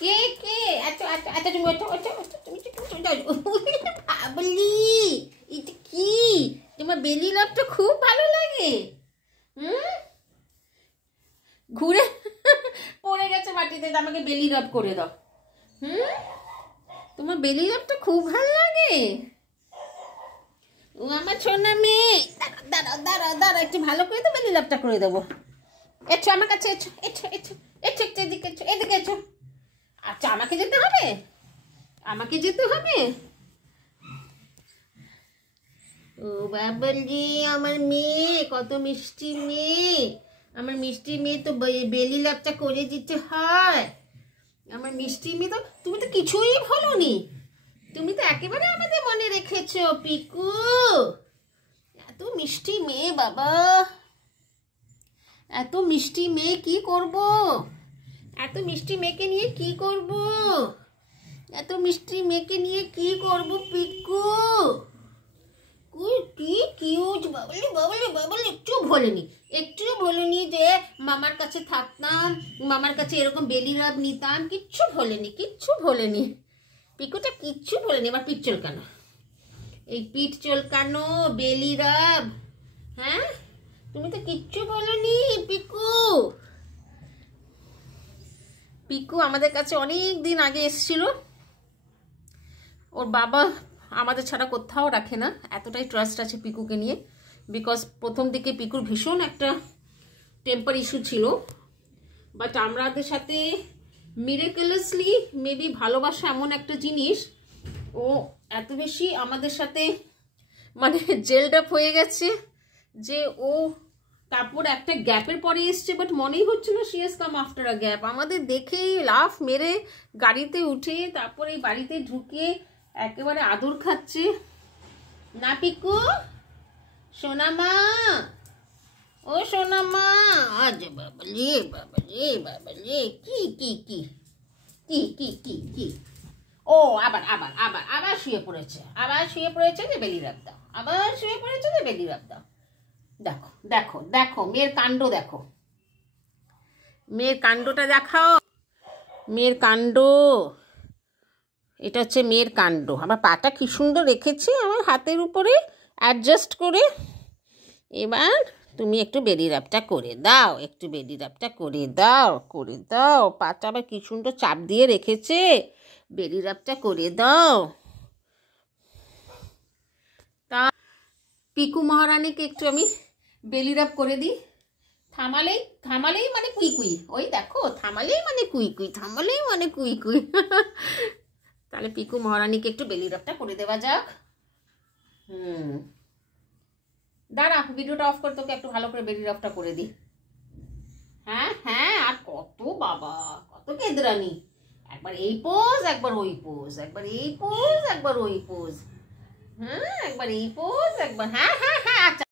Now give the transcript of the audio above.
কে কে? আচ্ছা আচ্ছা আচ্ছা, তুমি ওঠো ওঠো ওঠো, তুমি বাবলি, এটা কি? তোমার বেলি লাভটা খুব ভালো লাগে? ঘুরে পড়ে গেছে মাটিতে, আমাকে বেলি রাব করে দাও। তোমার বেলি রাবটা খুব ভালো লাগে? ও আমার সোনা মেয়ে, দাঁড়াও দাঁড়াও দাঁড়াও, একটু ভালো করে তো বেলি রাবটা করে দেবো। এসো আমার কাছে, এসো এসো এসো এসো, একটু এদিকে এসো, এদিকে এসো। আচ্ছা, আমাকে যেতে হবে, আমাকে যেতে হবে। ও বাবলি, আমার মেয়ে কত মিষ্টি মেয়ে, আমার মিষ্টি মেয়ে তো বেলি লাভটা করে দিতে হয়। আমার মিষ্টি মেয়ে তো, তুমি তো কিছুই বলোনি, তুমি তো একেবারে আমাদের মনে রেখেছো পিকু। এত মিষ্টি মেয়ে বাবা, এত মিষ্টি মেয়ে, কি করব? এত মিষ্টি মেয়েকে নিয়ে কি করব? এত মিষ্টি মেয়েকে নিয়ে কি করব পিকু? কি কিউট বাবলি বাবলি বাবলি, একটু বলেনি যে মামার কাছে থাকতাম, মামার কাছে এরকম বেলি রাব নিতাম, কিচ্ছু বলেনি পিকুটা, কিচ্ছু বলেনি। এবার পিঠ চুলকানো, এই পিঠ চুলকানো, বেলি রাব, হ্যাঁ? তুমি তো কিচ্ছু বলোনি পিকু। পিকু আমাদের কাছে অনেক দিন আগে এসেছিল, ওর বাবা আমাদের ছাড়া কোথাও রাখে না, এতটাই ট্রাস্ট আছে পিকুকে নিয়ে। বিকজ প্রথম দিকে পিকুর ভীষণ একটা টেম্পার ইস্যু ছিল, বাট আমাদের সাথে মিরাকুলাসলি মেবি ভালোবাসা এমন একটা জিনিস, ও এত বেশি আমাদের সাথে মানে জেলড আপ হয়ে গেছে যে ও তারপর একটা গ্যাপের পরে এসছে, বাট মনেই হচ্ছে না she has come after a gap. আমাদের দেখেই লাফ মেরে গাড়িতে উঠে তারপর এই বাড়িতে ঢুকে একেবারে আদর খাচ্ছে না পিকু? সোনামা, ও সোনামা, আজ বাবলি বাবলি বাবলি, কি কি কি কি কি কি কি? ও আবার আবার আবার আবার শুয়ে পড়েছে যে বেলি রাব দাও, আবার শুয়ে পড়েছে যে বেলি রাব দাও। দেখো দেখো দেখো, মেয়ের কাণ্ড দেখো, মেয়ের কাণ্ডটা দেখাও, মেয়ের কাণ্ড। এটা হচ্ছে মেয়ের কাণ্ড। আমার পাটা কি সুন্দর রেখেছে আমার হাতের উপরে অ্যাডজাস্ট করে। এবার তুমি একটু বেলি রাবটা করে দাও, একটু বেলি রাবটা করে দাও, করে দাও। পাটা আবার কি সুন্দর চাপ দিয়ে রেখেছে, বেলি রাবটা করে দাও। তা পিকু মহারানীকে একটু আমি বেলি রাব করে দিই। থামালেই মানে কুই কুই, ওই দেখো, থামালেই মানে কুই কুই, থামালেই মানে কুই কুই। তাহলে পিকু মহারানীকে একটু বেলি রাবটা করে দেওয়া যাক। দাঁড়া, ভিডিওটা অফ করে তোকে একটু ভালো করে বেলি রাবটা করে দিই। হ্যাঁ হ্যাঁ, আর কত বাবা, কত কেদরানি, একবার এই পোজ, একবার ওই পোজ, একবার এই পোজ, একবার ওই পোজ, হ্যাঁ একবার এই পোজ, একবার, হ্যাঁ হ্যাঁ হ্যাঁ, আচ্ছা।